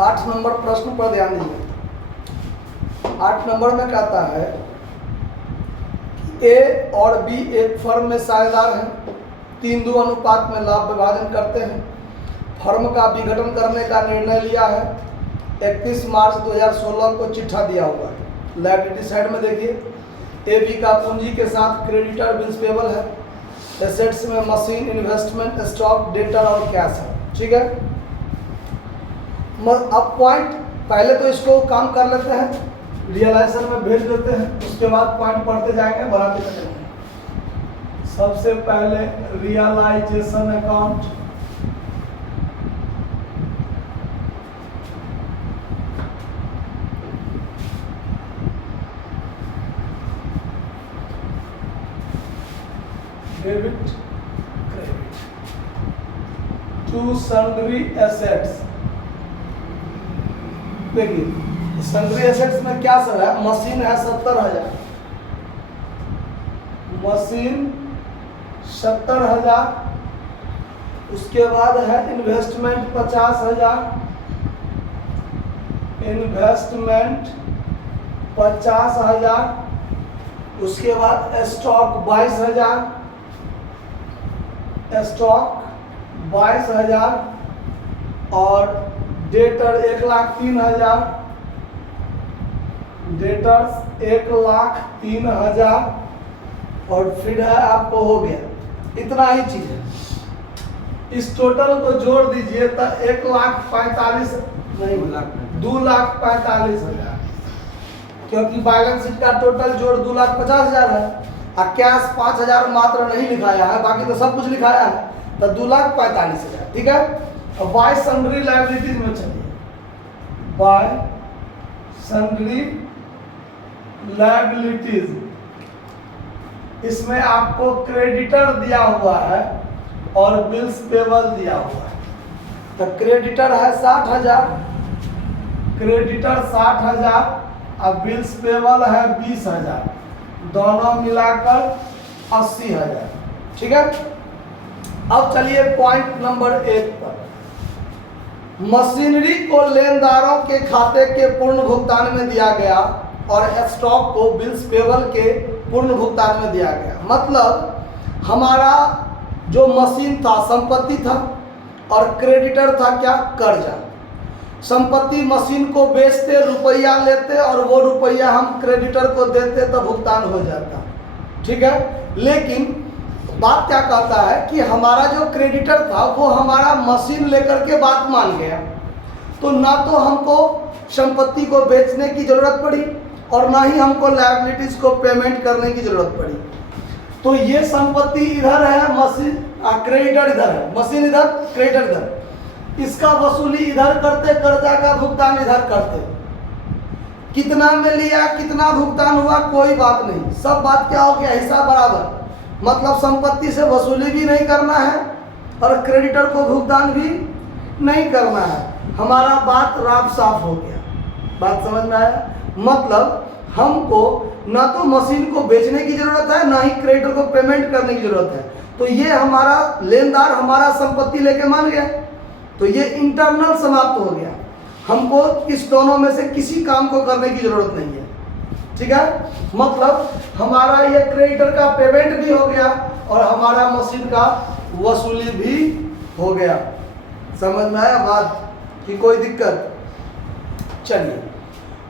8 number प्रश्न पर ध्यान दीजिए। 8 नंबर में कहता है ए और बी एक फर्म में साझेदार हैं, 3:2 अनुपात में लाभ विभाजन करते हैं। फर्म का विघटन करने का निर्णय लिया है। 31 मार्च 2016 को चिट्ठा दिया हुआ है। लायबिलिटी साइड में देखिए, ए बी का पूंजी के साथ क्रेडिटर बिल्स पेबल है। एसेट्स में मशीन, इन्वेस्टमेंट, स्टॉक, डेटर और कैश है। ठीक है, अब पॉइंट पहले तो इसको काम कर लेते हैं, रियलाइजेशन में भेज देते हैं, उसके बाद पॉइंट पढ़ते जाएंगे, बनाते चलेंगे। सबसे पहले realisation account, debit credit to sundry assets. देखिए सन्ड्री एसेट्स में क्या सब है, मशीन है 70,000, मशीन 70,000, उसके बाद है इन्वेस्टमेंट 50,000, इन्वेस्टमेंट 50,000, उसके बाद स्टॉक 22,000, स्टॉक 22,000 और डेटर 1,03,000, डेटर्स 1,03,000 और फिर है आपको हो गया। इतना ही चीज है। इस टोटल को जोड़ दीजिए तो 1,45,000 नहीं, 2,45,000, क्योंकि बैलेंस शीट का टोटल जोड़ 2,50,000 है और कैश 5,000 मात्र नहीं लिखाया है, बाकी तो सब कुछ लिखाया है, तो 2,45,000। ठीक है, अब बाय सन्ड्री लायबिलिटीज में चलिए। बाय सन्ड्री लायबिलिटीज, इसमें आपको क्रेडिटर दिया हुआ है और बिल्स पेबल दिया हुआ है। तो क्रेडिटर है 60,000, क्रेडिटर 60,000 और बिल्स पेबल है 20,000, दोनों मिलाकर 80,000। ठीक है, अब चलिए पॉइंट नंबर 1 पर। मशीनरी को लेनदारों के खाते के पूर्ण भुगतान में दिया गया और स्टॉक को बिल्स पेबल के पूर्ण भुगतान में दिया गया। मतलब हमारा जो मशीन था संपत्ति था और क्रेडिटर था क्या, कर्जा। संपत्ति मशीन को बेचते, रुपया लेते और वो रुपया हम क्रेडिटर को देते तो भुगतान हो जाता। ठीक है, लेकिन बात क्या कहता है कि हमारा जो क्रेडिटर था वो हमारा मशीन लेकर के बात मान गया, तो ना तो हमको संपत्ति को बेचने की जरूरत पड़ी और ना ही हमको लायबिलिटीज को पेमेंट करने की जरूरत पड़ी। तो ये संपत्ति इधर है, मशीन क्रेडिटर इधर है, मशीन इधर, क्रेडिटर इधर, इसका वसूली इधर करते, कर्जा का भुगतान इधर करते। कितना में लिया, कितना भुगतान हुआ, कोई बात नहीं, सब बात क्या हो गया, हिसाब बराबर। मतलब संपत्ति से वसूली भी नहीं करना है और क्रेडिटर को भुगतान भी नहीं करना है। हमारा बात राफ साफ हो गया, बात समझ में आया। मतलब हमको ना तो मशीन को बेचने की जरूरत है, ना ही क्रेडिटर को पेमेंट करने की जरूरत है। तो ये हमारा लेनदार हमारा संपत्ति लेके मान गया, तो ये इंटरनल समाप्त हो गया। हमको इस दोनों में से किसी काम को करने की जरूरत नहीं है। ठीक है, मतलब हमारा ये क्रेडिटर का पेमेंट भी हो गया और हमारा मशीन का वसूली भी हो गया। समझ में आया बात कि कोई दिक्कत? चलिए,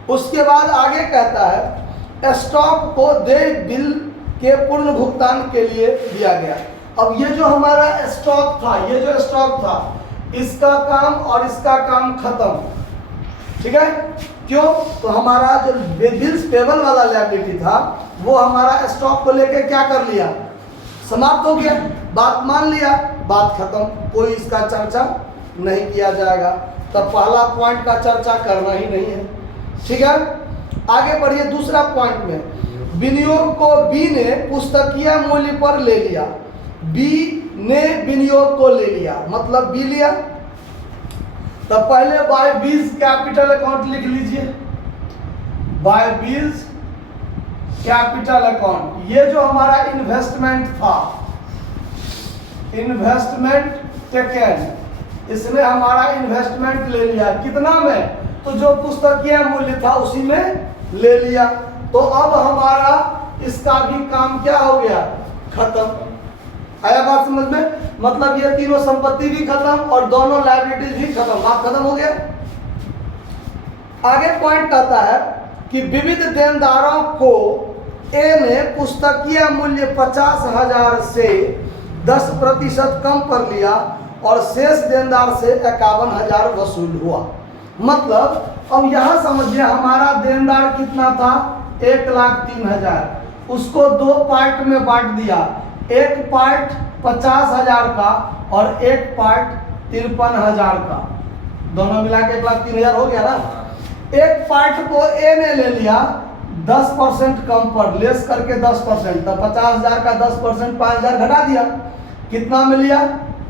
उसके बाद आगे कहता है स्टॉक को देय बिल के पूर्ण भुगतान के लिए दिया गया। अब ये जो हमारा स्टॉक था, ये जो स्टॉक था, इसका काम और इसका काम खत्म। ठीक है, क्यों? तो हमारा जो बिल्स पेबल वाला लायबिलिटी था वो हमारा स्टॉक को लेके क्या कर लिया, समाप्त हो गया, बात मान लिया, बात खत्म, कोई इसका चर्चा नहीं किया जाएगा। तब पहला पॉइंट का चर्चा करना ही नहीं है। ठीक है, आगे बढ़िए दूसरा पॉइंट में। विनियोग को बी ने पुस्तकीय मूल्य पर ले लिया, बी ने विनियोग को ले लिया, मतलब बी लिया। तो पहले बाय बीज कैपिटल अकाउंट लिख लीजिए, बाय बीज कैपिटल अकाउंट। ये जो हमारा इन्वेस्टमेंट था, इन्वेस्टमेंट टेकन, इसमें हमारा इन्वेस्टमेंट ले लिया कितना में, तो जो पुस्तकीय मूल्य था उसी में ले लिया। तो अब हमारा इसका भी काम क्या हो गया, खत्म। आया बात समझ में? मतलब ये तीनों संपत्ति भी खत्म और दोनों लायबिलिटीज भी खत्म, बात खत्म हो गया। आगे पॉइंट आता है कि विविध देनदारों को ए ने पुस्तकीय मूल्य 50,000 से 10% कम कर लिया और शेष देनदार से 51,000 वसूल हुआ। मतलब अब यहाँ समझिए हमारा देनदार कितना था, 1,03,000, उसको दो पार्ट में बांट दिया, एक पार्ट 50,000 का और एक पार्ट 53,000 का, दोनों मिला के 1,03,000 हो गया ना। एक पार्ट को ए ने ले लिया 10% कम पर, लेस करके 10%, तो 50,000 का 10% 5,000 घटा दिया, कितना में लिया,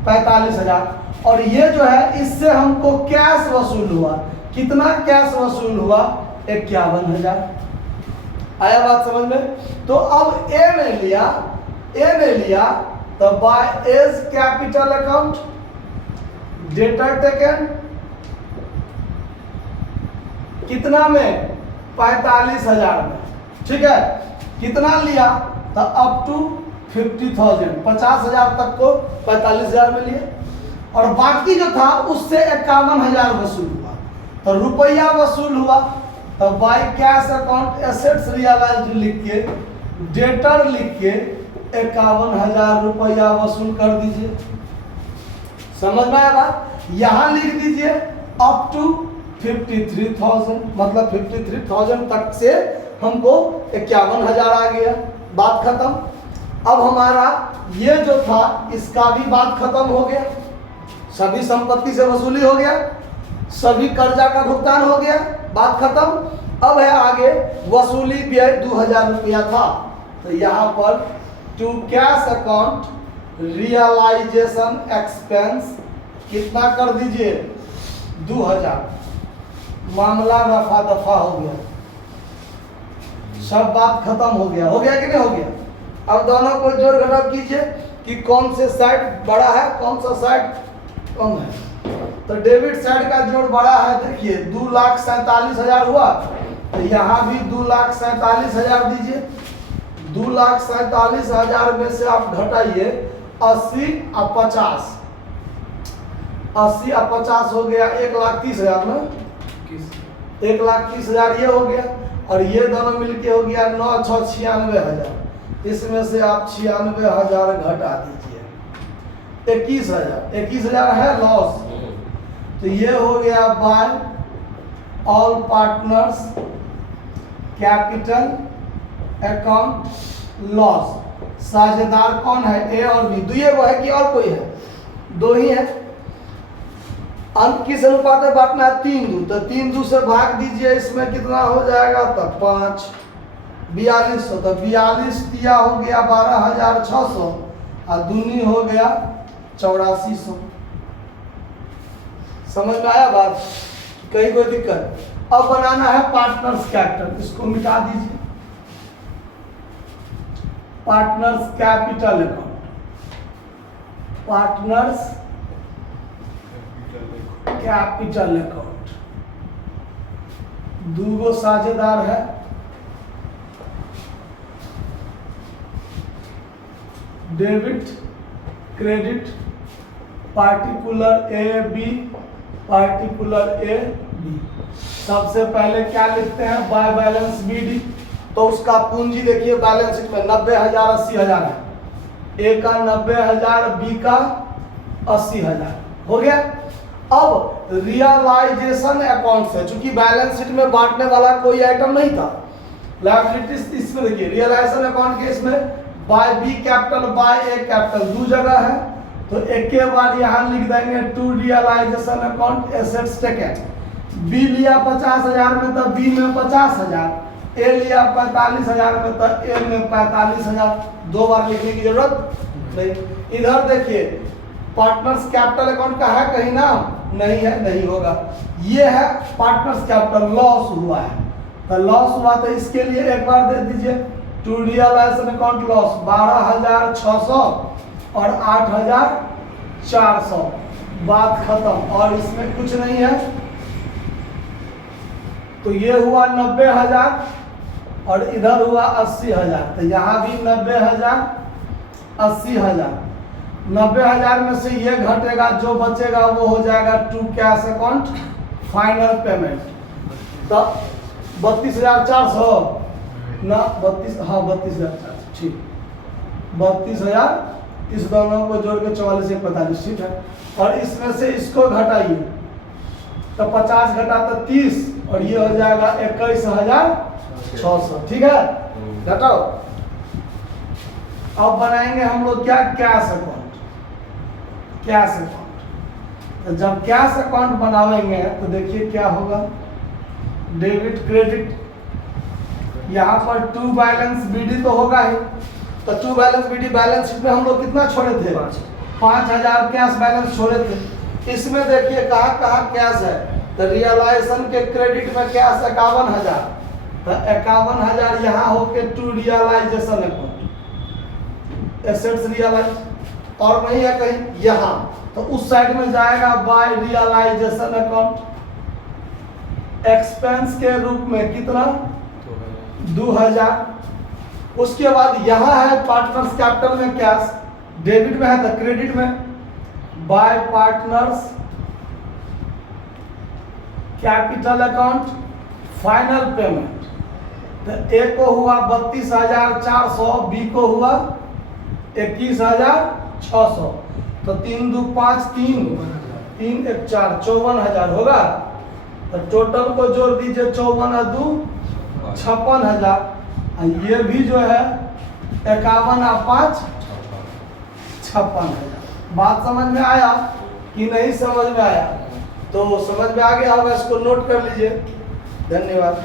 45,000। और ये जो है इससे हमको कैश वसूल हुआ, कितना कैश वसूल हुआ, 51,000। आया बात समझ में? तो अब ए ने लिया तो by A's capital account, debtor taken कितना में, 45,000 में, ठीक है। कितना लिया, तो अप टू 50,000, 50,000 तक को 45,000 में लिए, और बाकी जो था उससे 51,000 वसूल हुआ। तो रुपया वसूल हुआ, तो by cash account assets realised लिख के, डेटर लिख के 51,000 रुपया वसूल कर दीजिए। समझ में आया बात? यहाँ लिख दीजिए अप टू 53,000, मतलब 53,000 तक से हमको 51,000 आ गया, बात खत्म। अब हमारा ये जो था इसका भी बात खत्म हो गया, सभी संपत्ति से वसूली हो गया, सभी कर्जा का भुगतान हो गया, बात खत्म। अब है आगे वसूली व्यय 2,000 रुपया था, तो यहाँ पर to cash account realisation expense कितना कर दीजिए, 2,000। मामला रफा दफा हो गया, सब बात खत्म हो गया कि नहीं हो गया? अब दोनों को जोड़ घटाव कीजिए कि कौन से साइड बड़ा है, कौन सा साइड कम है। तो डेबिट साइड का जोड़ बड़ा है, देखिए 2,47,000 हुआ, तो यहाँ भी 2,47,000 दीजिए। 2,47,000 में से आप घटाइए 80 और 50, 80 और 50 हो गया 1,30,000 में, 1,30,000 ये हो गया, और ये दोनों मिलके हो गया 9,96,000। इसमें से आप 96,000 घटा दीजिए, 21,000 है लॉस, तो ये हो गया by all partners capital account loss. साझेदार कौन है, ए और बी, दुए वो है कि और कोई है, दो ही है। अंक किस अनुपात में बांटना है, 3:2, तो 3:2 से भाग दीजिए, इसमें कितना हो जाएगा, तो 5, 4200, तो 42 दिया हो गया 12,600 और दूनी हो गया 8400। समझ में आया बात? कहीं कोई दिक्कत? अब बनाना है पार्टनर्स कैपिटल, इसको मिटा दीजिए, partners capital account, partners capital account, दूगो साझेदार है, debit credit, particular A B, particular A B. सबसे पहले क्या लिखते हैं, बाय बैलेंस बी डी, तो उसका पूंजी देखिए बैलेंस शीट में 90,000 80,000 है, ए का 90,000 बी का 80,000 हो गया। अब रियलाइजेशन अकाउंट से, चूंकि बैलेंस शीट में बांटने वाला कोई आइटम नहीं था, लायबिलिटीज इसमें देखिए रियलाइजेशन अकाउंट के इसमें by B capital by A capital दो जगह है, तो एक के बाद यहाँ लिख देंगे to realisation account assets taken. B लिया 50,000 में तो बी में 50,000, ए लिया 45,000 में तो ए में 45,000, दो बार लिखने की जरूरत नहीं। इधर देखिए पार्टनर्स कैपिटल अकाउंट का है कहीं नाम, नहीं है, नहीं होगा। ये है पार्टनर्स कैपिटल, लॉस हुआ है, तो लॉस हुआ तो इसके लिए एक बार दे दीजिए टू रियलाइजेशन अकाउंट लॉस 12,600 और 8,400, बात खत्म। और इसमें कुछ नहीं है, तो ये हुआ 90,000 और इधर हुआ 80,000। तो यहाँ भी 90,000 80,000। 90,000 में से ये घटेगा, जो बचेगा वो हो जाएगा to cash account final payment. तो 32,400 ना 32, हाँ 32,400 ठीक। 32,000 इस दोनों को जोड़ के 44 से 45 ठीक है। और इसमें से इसको घटाइए, तो 50 घटा तो 30 और ये हो जाएगा 21,600 ठीक है। घटाओ। अब बनाएंगे हम लोग क्या, कैश अकाउंट। कैश अकाउंट, तो जब कैश अकाउंट बनावेंगे तो देखिए क्या होगा, डेबिट क्रेडिट, यहाँ पर टू बैलेंस बीडी तो होगा ही। तो to balance BD, balance sheet में हम लोग कितना छोड़े थे, 5,000 कैश बैलेंस छोड़े थे। इसमें देखिए कहाँ कहाँ कैश है, तो रियलाइजेशन के क्रेडिट में कैश 51,000, तो 51,000 यहाँ होके to realisation account, assets realise, और नहीं है कहीं यहाँ, तो उस साइड में जाएगा बाय रियलाइजेशन अकाउंट। एक्सपेंस के रूप में कितना, 2,000। उसके बाद यहाँ है पार्टनर्स कैपिटल में कैश, डेबिट में है तो क्रेडिट में bye partners capital account final payment. तो ए को हुआ 32,400, बी को हुआ 21,600, तो 3 2 5 3 3 1 4 54,000 होगा। तो टोटल को जोड़ दीजिए, 54 2 56,000। ये भी जो है 51 और 5 56,000। बात समझ में आया कि नहीं समझ में आया? तो समझ में आ गया होगा, इसको नोट कर लीजिए। धन्यवाद।